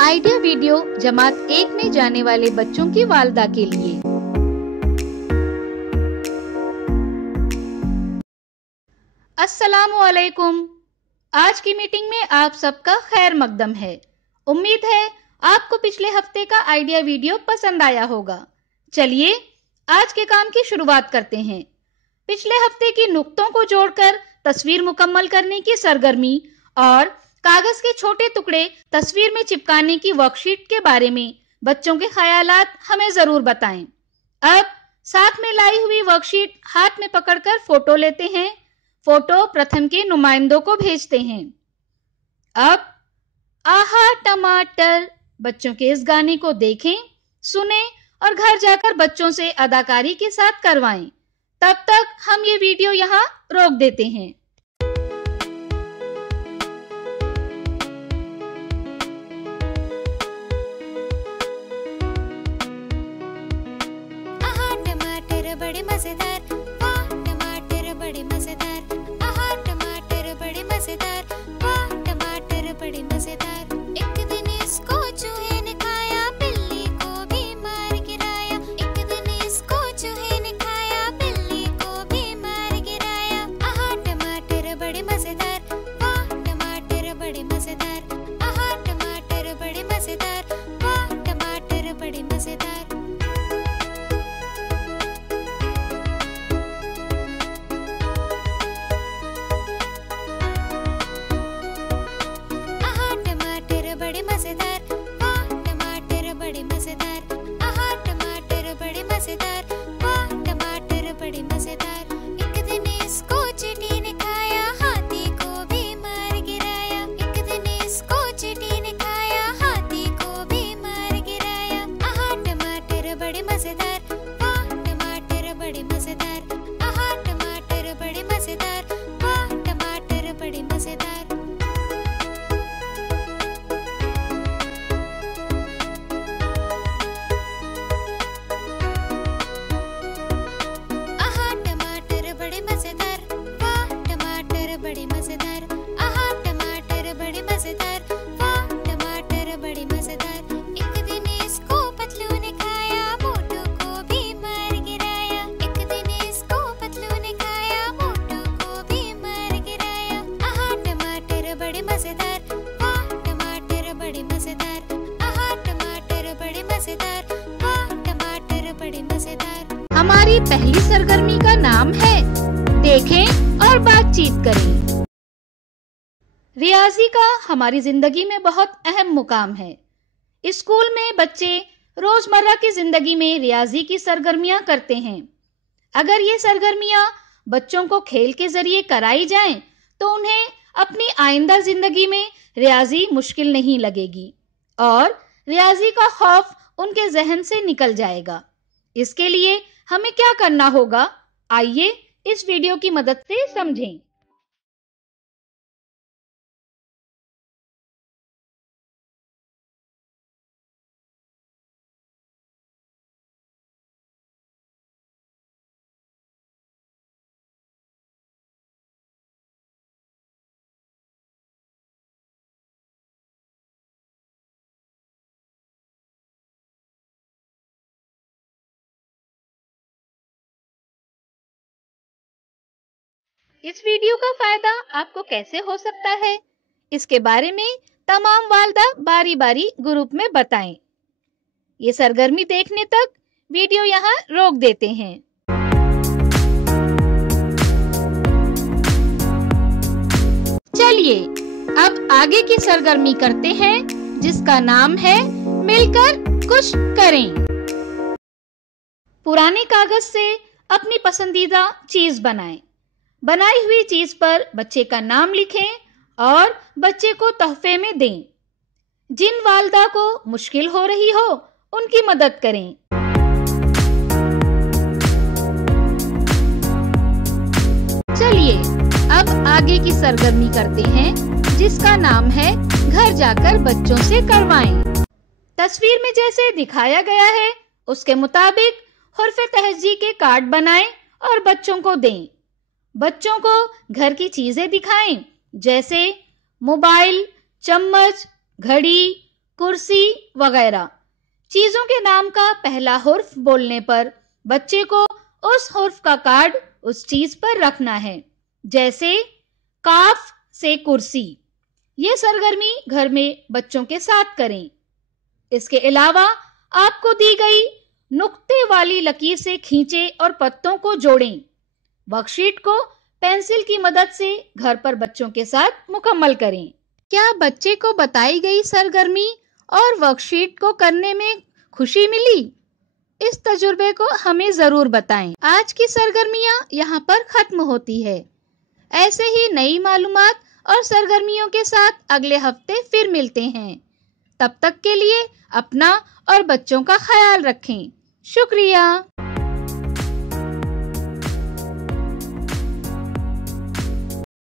Idea video जमात 1 में जाने वाले बच्चों की वालिदा के लिए। अस्सलामुअलैकुम। आज की मीटिंग में आप सबका खैर मकदम है। उम्मीद है आपको पिछले हफ्ते का आइडिया वीडियो पसंद आया होगा। चलिए आज के काम की शुरुआत करते हैं। पिछले हफ्ते की नुक्तों को जोड़कर तस्वीर मुकम्मल करने की सरगर्मी और कागज के छोटे टुकड़े तस्वीर में चिपकाने की वर्कशीट के बारे में बच्चों के ख्यालात हमें जरूर बताएं। अब साथ में लाई हुई वर्कशीट हाथ में पकड़कर फोटो लेते हैं। फोटो प्रथम के नुमाइंदों को भेजते हैं। अब आहा टमाटर बच्चों के इस गाने को देखें, सुने और घर जाकर बच्चों से अदाकारी के साथ करवाएं। तब तक हम ये वीडियो यहाँ रोक देते हैं। बड़े मजेदार, वाह टमाटर बड़े मजेदार, आहा टमाटर बड़े मजेदार, वाह टमाटर बड़े मजेदार। एक दिन इसको चूहे ने खाया, बिल्ली को भी मार गिराया। एक दिन इसको चूहे ने खाया, बिल्ली को भी मार गिराया। आहा टमाटर बड़े मजेदार, वाह टमाटर बड़े मजेदार, आहा टमाटर बड़े मजेदार, वाह टमाटर बड़े मजेदार। बड़े मजेदार, वाह टमाटर बड़े मजेदार, आहा टमाटर बड़े मजेदार, वाह टमाटर बड़े मजेदार। एक दिन इसको चींटी ने खाया, हाथी को भी मार गिराया। एक दिन इसको चींटी ने खाया, हाथी को भी मार गिराया। आहा टमाटर बड़े मजेदार, वाह टमाटर बड़े मजेदार, आहा टमाटर बड़े मजेदार, वाह टमाटर बड़े मजेदार। हमारी पहली सरगर्मी का नाम है देखें और बातचीत करें। रियाजी का हमारी जिंदगी में बहुत अहम मुकाम है। स्कूल में बच्चे रोजमर्रा की जिंदगी में रियाजी की सरगर्मियां करते हैं। अगर ये सरगर्मियां बच्चों को खेल के जरिए कराई जाएं, तो उन्हें अपनी आइंदा जिंदगी में रियाजी मुश्किल नहीं लगेगी और रियाजी का खौफ उनके जहन से निकल जाएगा। इसके लिए हमें क्या करना होगा, आइए इस वीडियो की मदद से समझें। इस वीडियो का फायदा आपको कैसे हो सकता है, इसके बारे में तमाम वालिदा बारी बारी ग्रुप में बताएं। ये सरगर्मी देखने तक वीडियो यहाँ रोक देते हैं। चलिए अब आगे की सरगर्मी करते हैं, जिसका नाम है मिलकर कुछ करें। पुराने कागज से अपनी पसंदीदा चीज बनाएं। बनाई हुई चीज पर बच्चे का नाम लिखें और बच्चे को तोहफे में दें। जिन वालिदा को मुश्किल हो रही हो, उनकी मदद करें। चलिए अब आगे की सरगर्मी करते हैं, जिसका नाम है घर जाकर बच्चों से करवाएं। तस्वीर में जैसे दिखाया गया है, उसके मुताबिक हुर्फ तहज्जी के कार्ड बनाएं और बच्चों को दें। बच्चों को घर की चीजें दिखाएं, जैसे मोबाइल, चम्मच, घड़ी, कुर्सी वगैरह। चीजों के नाम का पहला हुर्फ बोलने पर बच्चे को उस हुर्फ का कार्ड उस चीज पर रखना है। जैसे काफ से कुर्सी। ये सरगर्मी घर में बच्चों के साथ करें। इसके अलावा आपको दी गई नुक्ते वाली लकीर से खींचे और पत्तों को जोड़ें। वर्कशीट को पेंसिल की मदद से घर पर बच्चों के साथ मुकम्मल करें। क्या बच्चे को बताई गई सरगर्मी और वर्कशीट को करने में खुशी मिली? इस तजुर्बे को हमें जरूर बताएं। आज की सरगर्मियां यहाँ पर खत्म होती है। ऐसे ही नई मालूमात और सरगर्मियों के साथ अगले हफ्ते फिर मिलते हैं। तब तक के लिए अपना और बच्चों का ख्याल रखें। शुक्रिया।